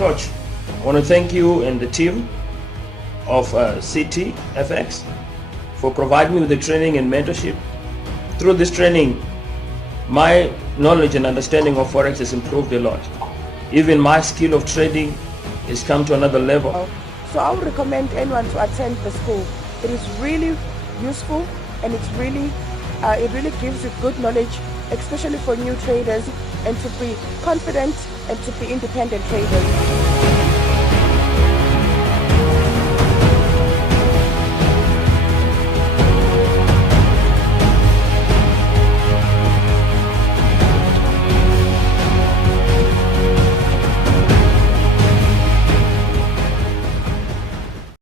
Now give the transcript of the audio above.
Coach, I want to thank you and the team of CTFX for providing me with the training and mentorship. Through this training, my knowledge and understanding of Forex has improved a lot. Even my skill of trading has come to another level. So I would recommend anyone to attend the school. It is really useful, and it really gives you good knowledge, especially for new traders, and to be confident and to be independent traders.